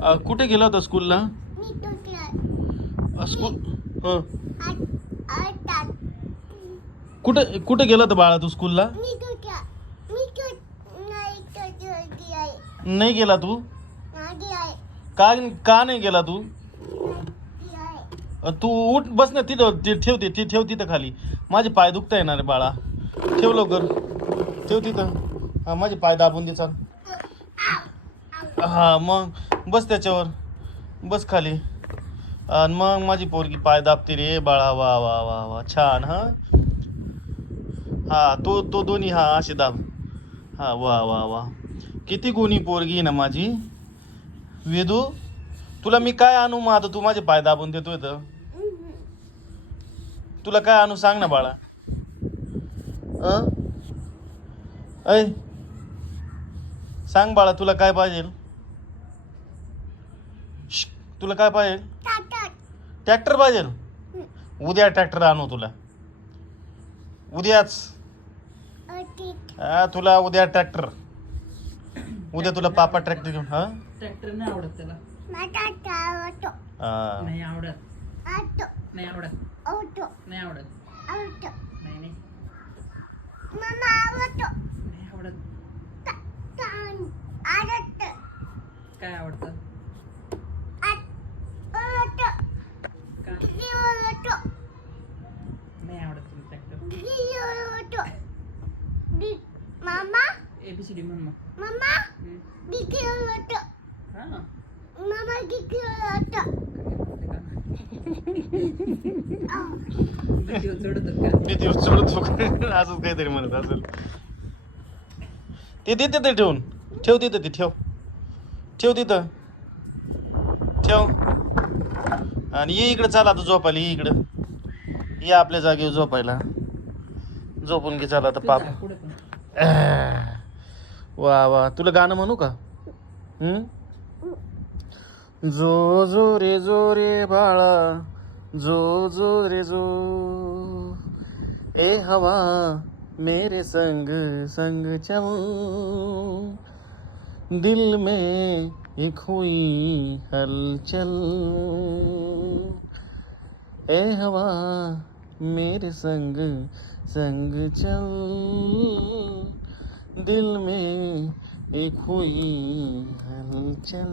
कुठे गेला होता स्कूलला? स्कूल हं. कुठे कुठे गेला होता बाळा तू स्कूलला? नाही गेला तू? का का नाही गेला तू? तू उठ, बस ना तिथं, ठेव तिथं खाली. माझे पाय दुखता येणार रे बाळा. ठेव लवकर, ठेव तिथं. हा, माझे पाय दाबून दे, चाल. हा, मग बस त्याच्यावर, बस खाली. आणि मग माझी पोरगी पाय दाबते रे बाळा. वा वा वा वा, छान. हा हा, तो दोन्ही, हा असे दाब. हा, वा वा वा, किती गुणी पोरगी ना माझी. वेदू, तुला मी काय आणू मग? आता तू माझे पाय दाबून देतोय तर तुला काय आणू सांग ना बाळा. ऐ, सांग बाळा, तुला काय पाहिजे? तुला काय पाहिजे? ट्रॅक्टर पाहिजे? उद्या ट्रॅक्टर आणू तुला, उद्याच. हा, तुला उद्या ट्रॅक्टर, उद्या तुला पापा ट्रॅक्टर घेऊन. हा, ट्रॅक्टर नाही आवडत त्याला. हा, नाही आवडत, नाही आवडत, नाही आवडत, नाही नाही, नाही आवडत. काय आवडतं? का नाही आवडत तुला ट्रॅक्टर? एबीसीडी म्हण मग. हा, भीतीवर चढत का? मी दिवस सोडतो असंच काहीतरी म्हणत असेल. ते देते ते ठेवून, ठेव तिथं, ते ठेव, ठेव तिथं, ठेव. आणि ये इकडे, चाल आता झोपायला. ये इकडं, ये आपल्या जागेवर झोपायला. झोपून घे, चाल आता पाप. पुढे पण वा वा, तुला गाणं म्हणू का? जो जो रे बाळा, जो जो रे जो. ए हवा मेरे संग संग चल, दिल में एक हुई हलचल. ए हवा मेरे संग संग चल, दिल में एक हुई हलचल.